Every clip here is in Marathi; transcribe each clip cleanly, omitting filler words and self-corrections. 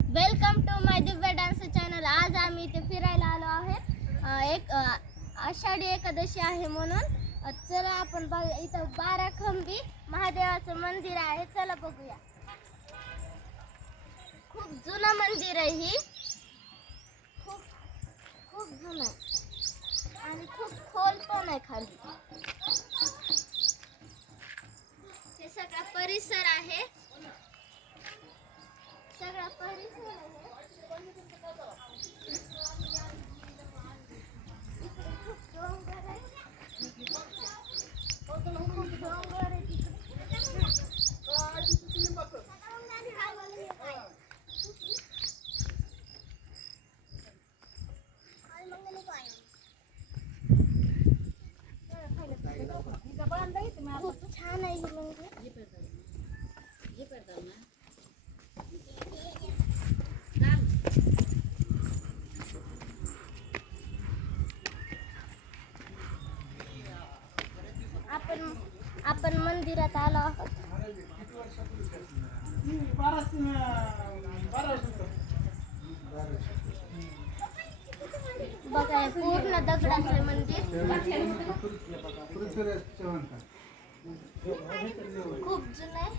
Welcome to my Divya dance channel. आज आम्ही इथे फिरायला आलो आहे. एक आषाढी एकादशी आहे म्हणून चला आपण इथं 12 खंबी महादेवाचं मंदिर आहे. चला बघूया. खूप जुनं मंदिर आहे. ही खूप जुनं आहे आणि खूप खोल पण आहे. खाली हे सगळा परिसर आहे. सगळा परिसर आहे. इकडे खूप डोंगर आहे. खूप डोंगर आहे तिकडे. खूप छान आहे हे मंदिर. आपण मंदिरात आलो आहोत. बघा पूर्ण दगडाचं मंदिर. खूप जुनं आहे.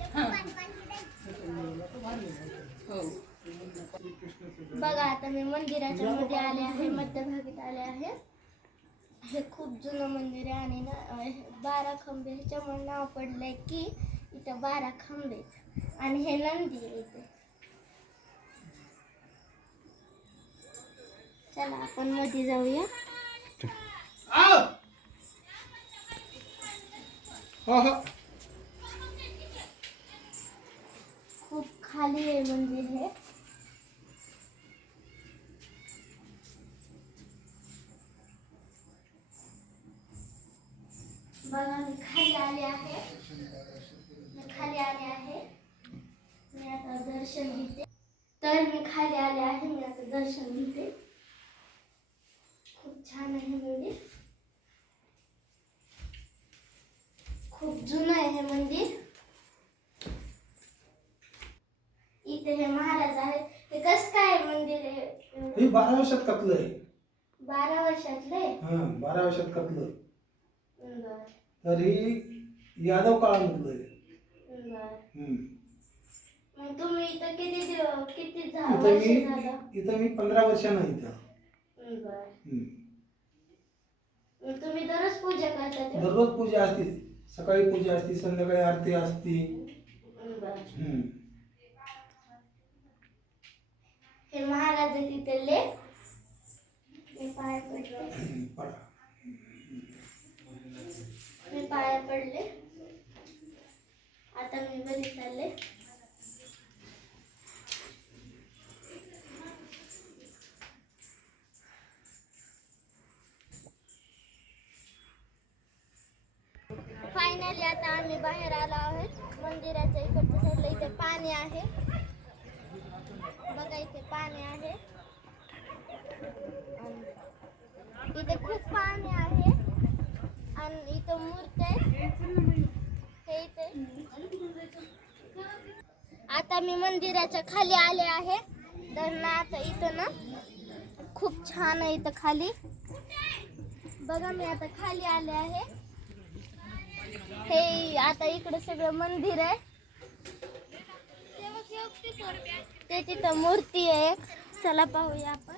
बघा आता मी मंदिराच्या मध्ये आले आहे. मध्यभागी आले आहे. हे खूप जुनं मंदिर आहे आणि ना 12 खंबे ह्याच्यामुळे नाव पडलंय की इथं 12 खंबे आणि हे नंदी आहे इथे. चला आपण मध्ये जाऊया. खूप खाली आहे मंदिर हे. बघा मी खाली आले आहे. मी आता दर्शन घेते. खूप छान आहे मंदिर. खूप जुनं आहे हे मंदिर. इथे हे महाराज आहेत. हे कसं काय मंदिर आहे? हे 12व्या शतकातलं आहे. 12 वर्षातले. 12व्या शतकातलं. बर. तर ही यादव काळामधलं आहे. मग तुम्ही इथं किती इथं झालं? मी 15 वर्षांना इथं. बर. मग तुम्ही दररोज पूजा करता? दररोज पूजा असते. सकाळी पूजा असते, संध्याकाळी आरती असते. हे महाराज तिथले. मी पाया पडले. आता मी घरी चालले. फायनली आता आम्ही बाहेर आलो आहोत. मंदिराच्या इकडच्या साईडला इथे पाणी आहे. बघा इथे पाणी आहे. इथे खूप पाणी आहे आणि इथं मूर्ती आहे. हे इथे आता मी मंदिराच्या खाली आले आहे. तर ना आता इथं ना खूप छान आहे. इथं खाली बघा मी आता खाली आले आहे. हे आता इकडे सगळं मंदिर आहे. ते तिथं मूर्ती आहे. चला पाहूया आपण.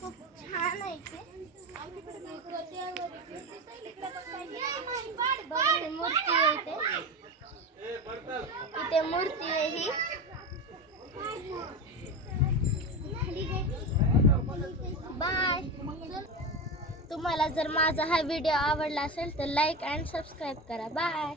खूप छान आहे ते. मूर्ती आहे इथे मूर्ती आहे ही. बाय. तुम्हाला जर माझा हा व्हिडिओ आवडला असेल तर लाईक अँड सबस्क्राईब करा. बाय.